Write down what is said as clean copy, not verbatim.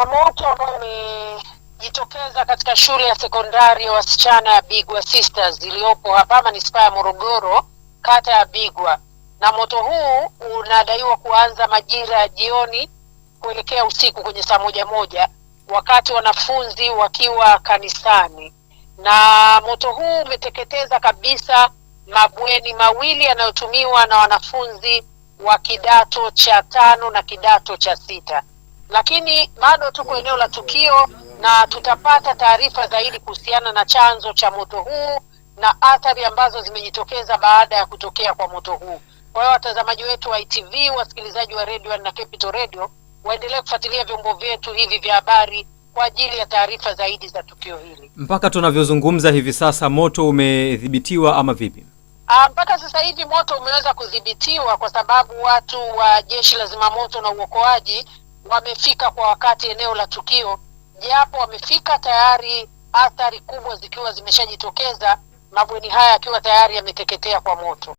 Kuna moto ambao umejitokeza katika shule ya sekondari ya wasichana ya Bigwa Sisters iliyopo hapa manispaa ya Morogoro, kata ya Bigwa, na moto huu unadaiwa kuanza majira ya jioni kuelekea usiku kwenye saa moja wakati wanafunzi wakiwa kanisani, na moto huu umeteketeza kabisa mabweni mawili yanayotumiwa na wanafunzi wa kidato cha 5 na kidato cha 6. Lakini bado tuko eneo la tukio na tutapata taarifa zaidi kuhusiana na chanzo cha moto huu na athari ambazo zimejitokeza baada ya kutokea kwa moto huu. Kwa hiyo watazamaji wetu wa ITV, wasikilizaji wa Radio na Capital Radio, waendelee kufuatilia vyombo vyetu hivi vya habari kwa ajili ya taarifa zaidi za tukio hili. Mpaka tunavyozungumza hivi sasa moto umedhibitiwa ama vipi? Mpaka sasa hivi moto umeweza kudhibitiwa kwa sababu watu wa Jeshi la Zimamoto na Uokoaji wamefika kwa wakati eneo la tukio, japo wamefika tayari athari kubwa zikiwa zimeshajitokeza, mabweni haya yakiwa tayari yameteketea kwa moto.